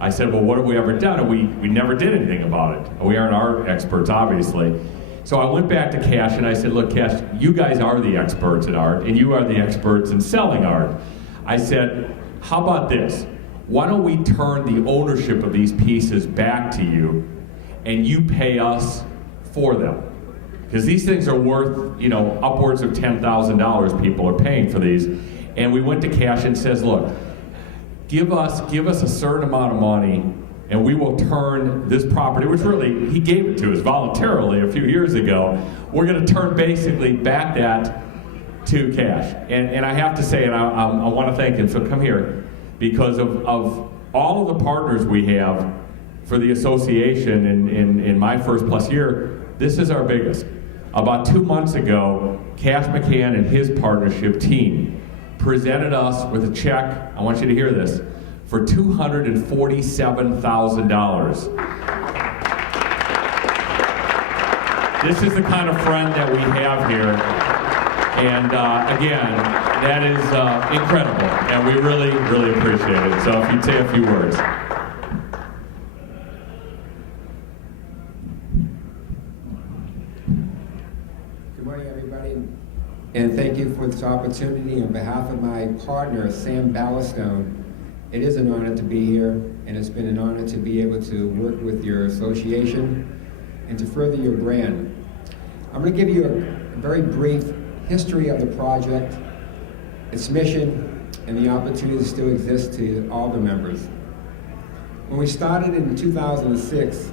I said, well, what have we ever done? And we never did anything about it. We aren't art experts, obviously. So I went back to Cash and I said, look, Cash, you guys are the experts in art, and you are the experts in selling art. I said, how about this? Why don't we turn the ownership of these pieces back to you, and you pay us for them? Because these things are worth, you know, upwards of $10,000 people are paying for these. And we went to Cash and says, look, give us a certain amount of money, and we will turn this property, which really, he gave it to us voluntarily a few years ago. We're gonna turn basically back that to Cash. And I have to say, and I wanna thank him, so come here, because of all of the partners we have for the association in my first plus year, this is our biggest. About 2 months ago, Cash McCann and his partnership team presented us with a check, I want you to hear this, for $247,000. This is the kind of friend that we have here. And again, that is incredible, and we really, really appreciate it. So if you'd say a few words. Good morning, everybody, and thank you for this opportunity. On behalf of my partner, Sam Ballastone, it is an honor to be here, and it's been an honor to be able to work with your association and to further your brand. I'm going to give you a very brief history of the project, its mission, and the opportunities still exist to all the members. When we started in 2006,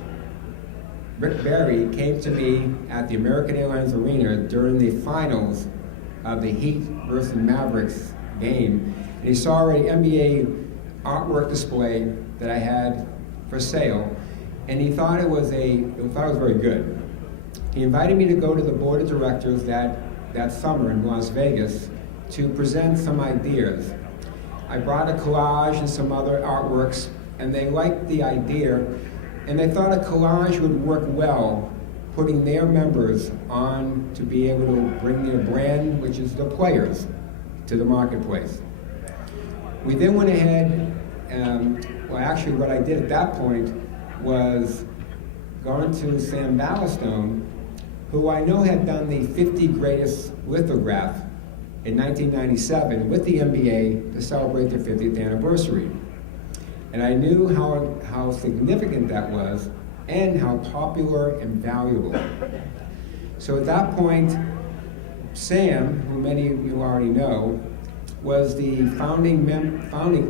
Rick Barry came to me at the American Airlines Arena during the finals of the Heat versus Mavericks game, and he saw an NBA artwork display that I had for sale, and he thought it was very good. He invited me to go to the board of directors that summer in Las Vegas to present some ideas. I brought a collage and some other artworks, and they liked the idea, and they thought a collage would work well, putting their members on to be able to bring their brand, which is the players, to the marketplace. We then went ahead, well actually what I did at that point was going to Sam Ballastone, who I know had done the 50 greatest lithograph in 1997 with the NBA to celebrate their 50th anniversary. And I knew how significant that was and how popular and valuable. So at that point, Sam, who many of you already know, was the founding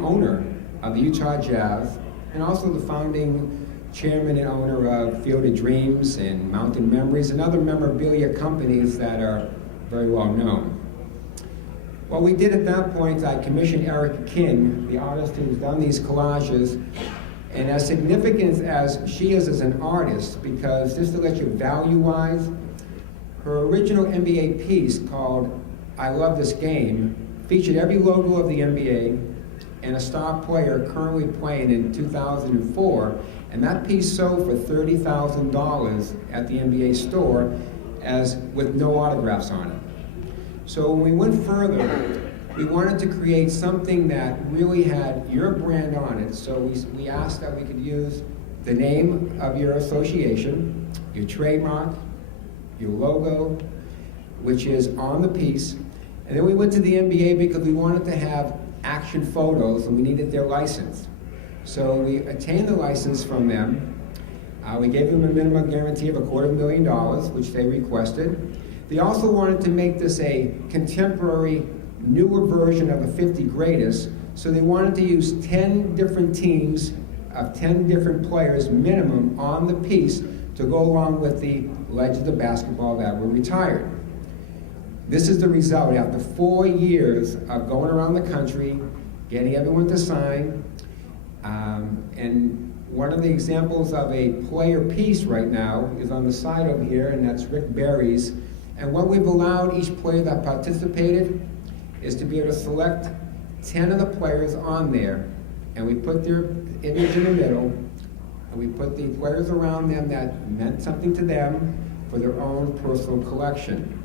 owner of the Utah Jazz, and also the founding chairman and owner of Field of Dreams and Mountain Memories and other memorabilia companies that are very well known. What we did at that point, I commissioned Erica King, the artist who's done these collages, and as significant as she is as an artist, because just to let you value-wise, her original NBA piece called I Love This Game featured every logo of the NBA and a star player currently playing in 2004, and that piece sold for $30,000 at the NBA store with no autographs on it. So when we went further, we wanted to create something that really had your brand on it. So we asked that we could use the name of your association, your trademark, your logo, which is on the piece. And then we went to the NBA because we wanted to have action photos and we needed their license. So we obtained the license from them. We gave them a minimum guarantee of $250,000, which they requested. They also wanted to make this a contemporary, newer version of the 50 Greatest, so they wanted to use 10 different teams of 10 different players minimum on the piece to go along with the legends of basketball that were retired. This is the result after 4 years of going around the country, getting everyone to sign, and one of the examples of a player piece right now is on the side over here, and that's Rick Barry's. And what we've allowed each player that participated is to be able to select 10 of the players on there, and we put their image in the middle, and we put the players around them that meant something to them for their own personal collection.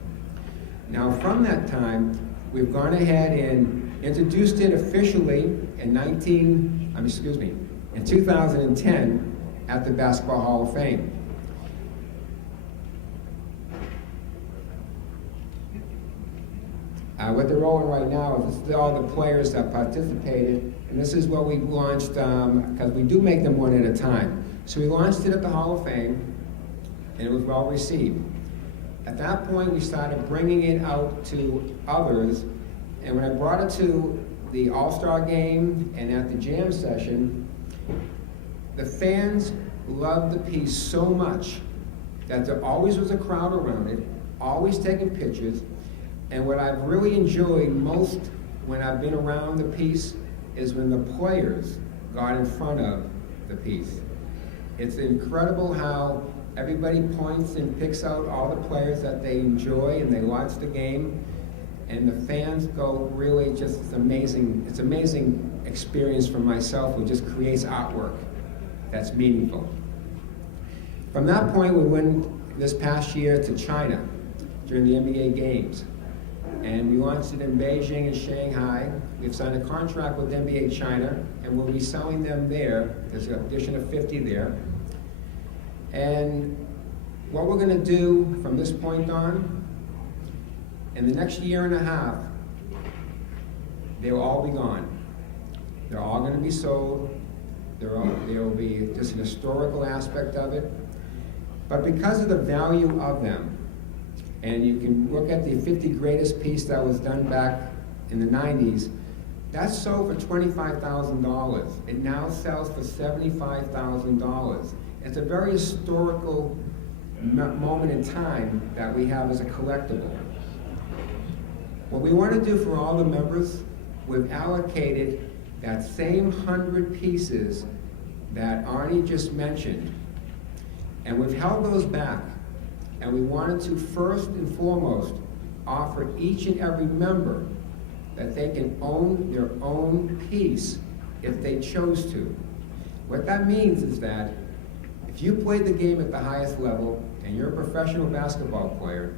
Now from that time, we've gone ahead and introduced it officially in 2010 at the Basketball Hall of Fame. What they're rolling right now is this is all the players that participated, and this is what we launched, because we do make them one at a time. So we launched it at the Hall of Fame, and it was well received. At that point, we started bringing it out to others, and when I brought it to the All-Star Game and at the Jam session, the fans loved the piece so much that there always was a crowd around it, always taking pictures. And what I've really enjoyed most when I've been around the piece is when the players got in front of the piece. It's incredible how everybody points and picks out all the players that they enjoy and they watch the game, and the fans go really just, it's amazing. It's an amazing experience for myself, who just creates artwork that's meaningful. From that point, we went this past year to China during the NBA games. And we launched it in Beijing and Shanghai. We've signed a contract with NBA China, and we'll be selling them there. There's an addition of 50 there. And what we're gonna do from this point on, in the next year and a half, they'll all be gone. They're all gonna be sold. There will be just an historical aspect of it. But because of the value of them, and you can look at the 50 Greatest piece that was done back in the 90s, that sold for $25,000. It now sells for $75,000. It's a very historical moment in time that we have as a collectible. What we want to do for all the members, we've allocated that same 100 pieces that Arnie just mentioned, and we've held those back. And we wanted to first and foremost offer each and every member that they can own their own piece if they chose to. What that means is that if you play the game at the highest level and you're a professional basketball player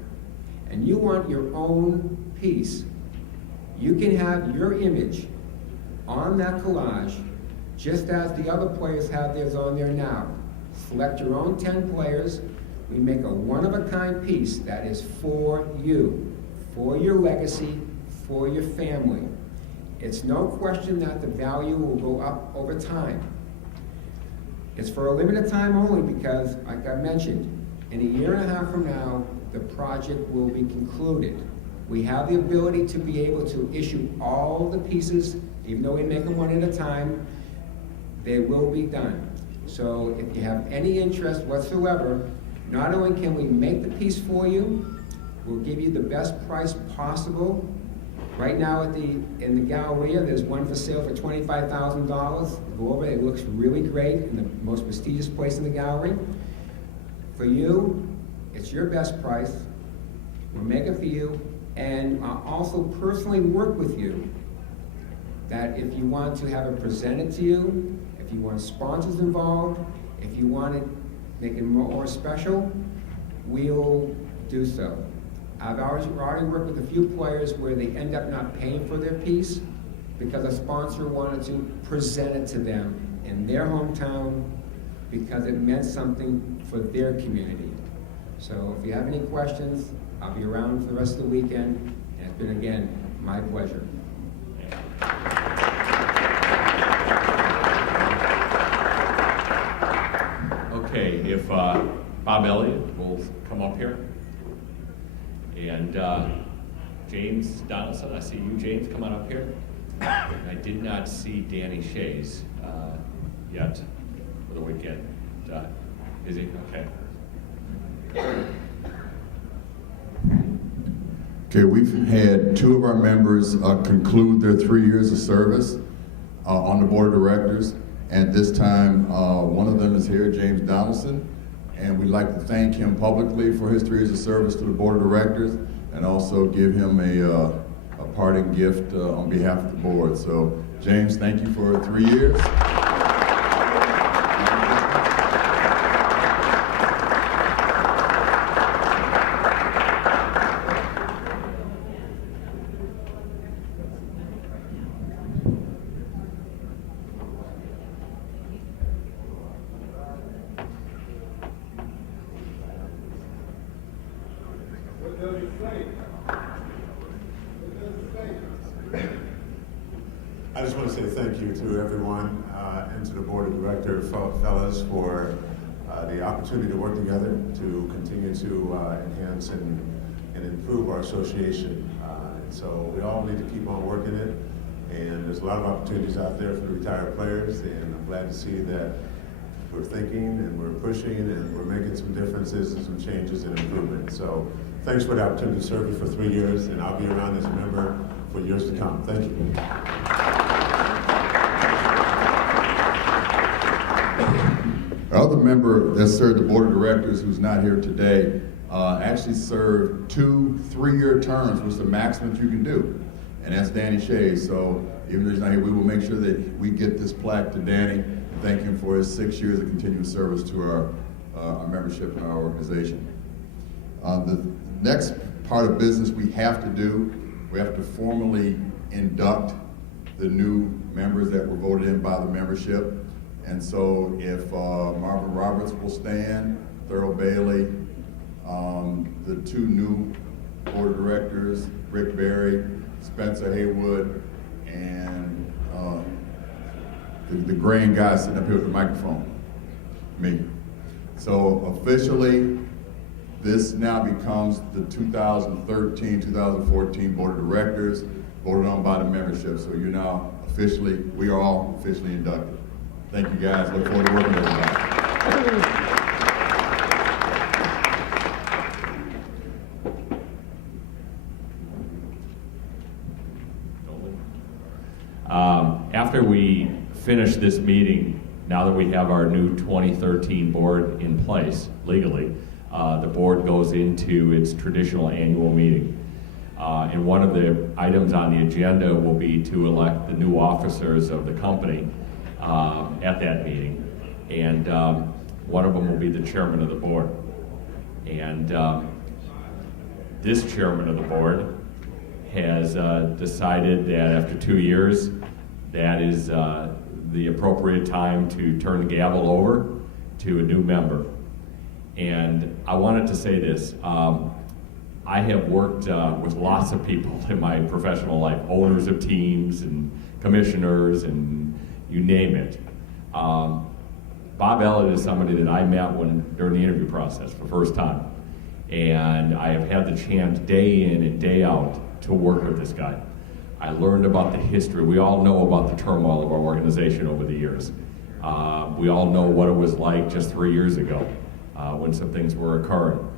and you want your own piece, you can have your image on that collage just as the other players have theirs on there now. Select your own 10 players. We make a one-of-a-kind piece that is for you, for your legacy, for your family. It's no question that the value will go up over time. It's for a limited time only because, like I mentioned, in a year and a half from now, the project will be concluded. We have the ability to be able to issue all the pieces, even though we make them one at a time, they will be done. So if you have any interest whatsoever, not only can we make the piece for you, we'll give you the best price possible. Right now in the Galleria, there's one for sale for $25,000. Go over it, it looks really great in the most prestigious place in the gallery. For you, it's your best price. We'll make it for you, and I'll also personally work with you that if you want to have it presented to you, if you want sponsors involved, if you want to make it more special, we'll do so. I've already worked with a few players where they end up not paying for their piece because a sponsor wanted to present it to them in their hometown because it meant something for their community. So if you have any questions, I'll be around for the rest of the weekend, and it's been, again, my pleasure. Okay, if Bob Elliott will come up here. And James Donaldson, I see you, James, come on up here. I did not see Danny Shays yet for the weekend. Is he? Okay. Okay, we've had two of our members conclude their 3 years of service on the board of directors. And this time, one of them is here, James Donaldson. And we'd like to thank him publicly for his 3 years of service to the board of directors and also give him a parting gift on behalf of the board. So, James, thank you for 3 years. I just want to say thank you to everyone and to the board of directors, fellas, for the opportunity to work together to continue to enhance and improve our association. And so we all need to keep on working it. And there's a lot of opportunities out there for the retired players, and I'm glad to see that we're thinking and we're pushing and we're making some differences and some changes and improvement. So thanks for the opportunity to serve you for 3 years, and I'll be around as a member for years to come. Thank you. Our other member that served the board of directors who's not here today actually served 2 3-year terms, which is the maximum you can do. And that's Danny Shays. So even though he's not here, we will make sure that we get this plaque to Danny and thank him for his 6 years of continuous service to our membership and our organization. The next part of business we have to do, we have to formally induct the new members that were voted in by the membership. And so if Marvin Roberts will stand, Thurl Bailey, the 2 new board of directors, Rick Berry, Spencer Haywood, and the grand guy sitting up here with the microphone, me. So officially, this now becomes the 2013-2014 board of directors, voted on by the membership. So you're now officially, we are all officially inducted. Thank you guys, look forward to working with you. After we finish this meeting, now that we have our new 2013 board in place legally, the board goes into its traditional annual meeting. And one of the items on the agenda will be to elect the new officers of the company at that meeting. And one of them will be the chairman of the board. And this chairman of the board has decided that after 2 years, that is the appropriate time to turn the gavel over to a new member. And I wanted to say this. I have worked with lots of people in my professional life, owners of teams and commissioners and you name it. Bob Elliott is somebody that I met during the interview process for the first time. And I have had the chance day in and day out to work with this guy. I learned about the history. We all know about the turmoil of our organization over the years. We all know what it was like just 3 years ago when some things were occurring.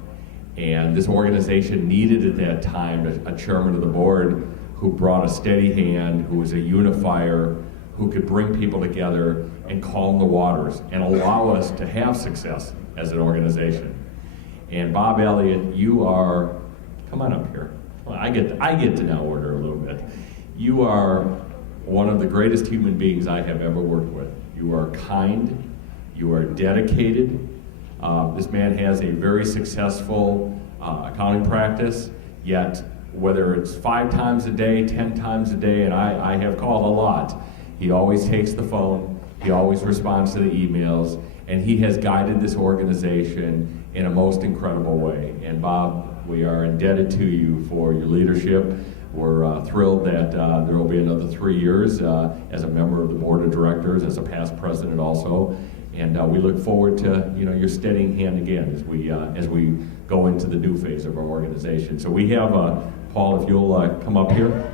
And this organization needed at that time a chairman of the board who brought a steady hand, who was a unifier, who could bring people together and calm the waters and allow us to have success as an organization. And Bob Elliott, you are, come on up here. Well, I get to now order a little bit. You are one of the greatest human beings I have ever worked with. You are kind, you are dedicated. This man has a very successful accounting practice, yet whether it's 5 times a day, 10 times a day, and I have called a lot, he always takes the phone, he always responds to the emails, and he has guided this organization in a most incredible way. And Bob, we are indebted to you for your leadership. We're thrilled that there will be another 3 years as a member of the board of directors, as a past president also. And we look forward to your steadying hand again as we go into the new phase of our organization. So we have Paul, if you'll come up here.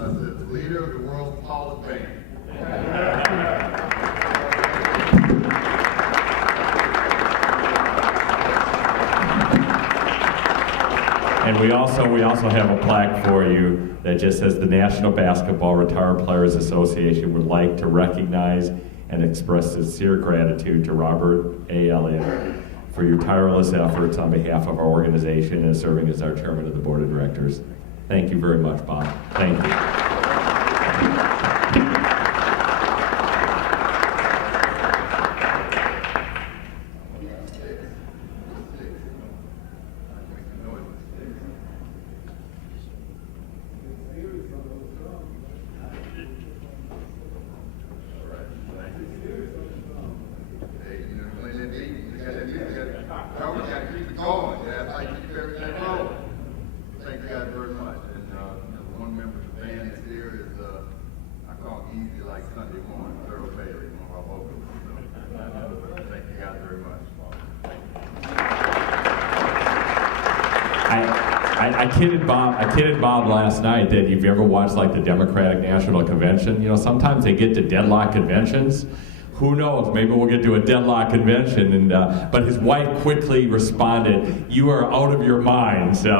The leader of the World Hall of Fame. And we also have a plaque for you that just says the National Basketball Retired Players Association would like to recognize and express sincere gratitude to Robert A. Elliott for your tireless efforts on behalf of our organization and serving as our chairman of the board of directors. Thank you very much, Bob. Thank you. Thank you guys very much. And one member of the band that's here is, I call him Easy Like Sunday Morning, Thurl Bailey, one of our vocals. So, thank you guys very much. I kidded Bob last night that if you ever watched like the Democratic National Convention, sometimes they get to deadlock conventions. Who knows? Maybe we'll get to a deadlock convention. And but his wife quickly responded, "You are out of your mind." So,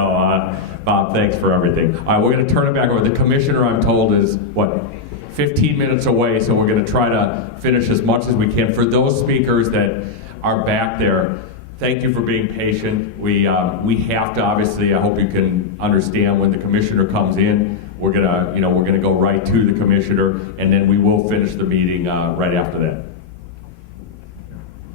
Bob, thanks for everything. All right, we're going to turn it back over. The commissioner, I'm told, is 15 minutes away. So we're going to try to finish as much as we can. For those speakers that are back there, thank you for being patient. We have to obviously. I hope you can understand when the commissioner comes in. We're gonna go right to the commissioner, and then we will finish the meeting right after that.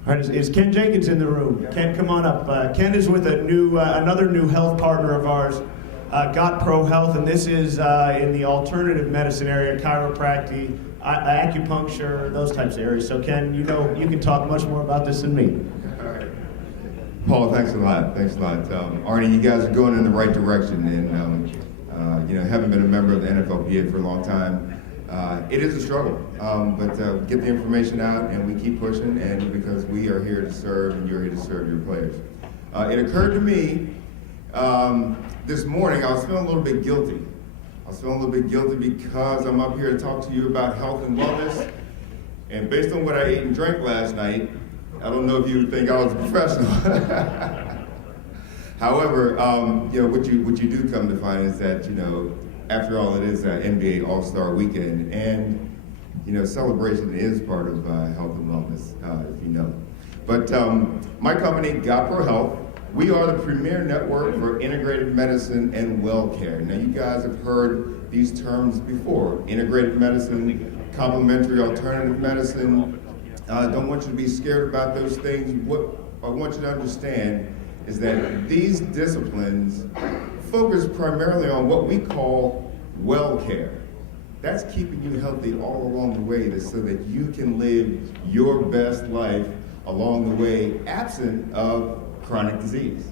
All right, is Ken Jenkins in the room? Ken, come on up. Ken is with another new health partner of ours, Got Pro Health, and this is in the alternative medicine area, chiropractic, acupuncture, those types of areas. So Ken, you can talk much more about this than me. All right. Paul, thanks a lot. Arnie, you guys are going in the right direction, and having been a member of the NFLPA for a long time, it is a struggle, but get the information out and we keep pushing, and because we are here to serve and you're here to serve your players. It occurred to me this morning, I was feeling a little bit guilty. Because I'm up here to talk to you about health and wellness, and based on what I ate and drank last night, I don't know if you would think I was a professional. However, what you do come to find is that, after all, it is an NBA All-Star Weekend, and, celebration is part of health and wellness, if you know. But my company, Got Pro Health, we are the premier network for integrated medicine and well care. Now, you guys have heard these terms before: integrated medicine, complementary alternative medicine. Don't want you to be scared about those things. What I want you to understand is that these disciplines focus primarily on what we call well care. That's keeping you healthy all along the way so that you can live your best life along the way, absent of chronic disease.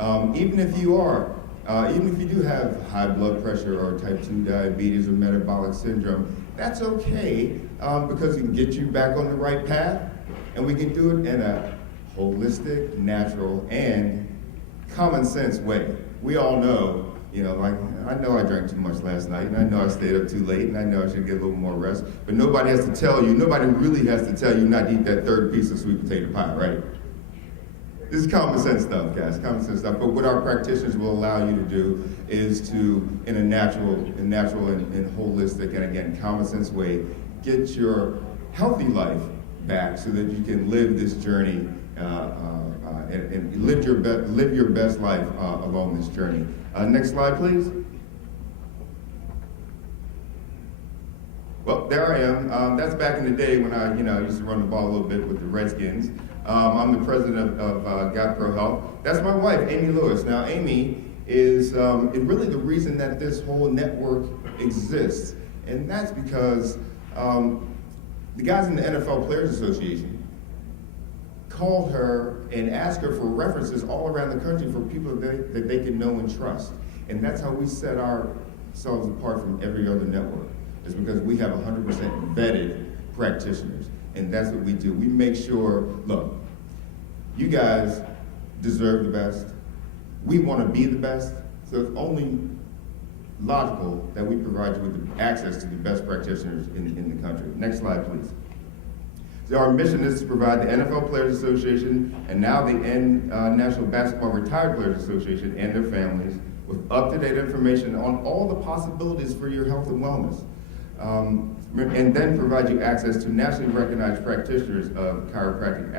Even if you do have high blood pressure or type 2 diabetes or metabolic syndrome, that's okay because it can get you back on the right path, and we can do it in a holistic, natural, and common sense way. We all know, like, I know I drank too much last night, and I know I stayed up too late, and I know I should get a little more rest, but nobody really has to tell you not to eat that third piece of sweet potato pie, right? This is common sense stuff, guys, common sense stuff. But what our practitioners will allow you to do is to, in a natural and holistic and, again, common sense way, get your healthy life back so that you can live this journey and live your best life along this journey. Next slide, please. Well, there I am. That's back in the day when I, used to run the ball a little bit with the Redskins. I'm the president of God Pro Health. That's my wife, Amy Lewis. Now, Amy is really the reason that this whole network exists, and that's because the guys in the NFL Players Association called her and asked her for references all around the country for people that they can know and trust. And that's how we set ourselves apart from every other network. It's because we have 100% vetted practitioners. And that's what we do. We make sure, look, you guys deserve the best. We want to be the best. So it's only logical that we provide you with the access to the best practitioners in the country. Next slide, please. So our mission is to provide the NFL Players Association and now the National Basketball Retired Players Association and their families with up-to-date information on all the possibilities for your health and wellness. And then provide you access to nationally recognized practitioners of chiropractic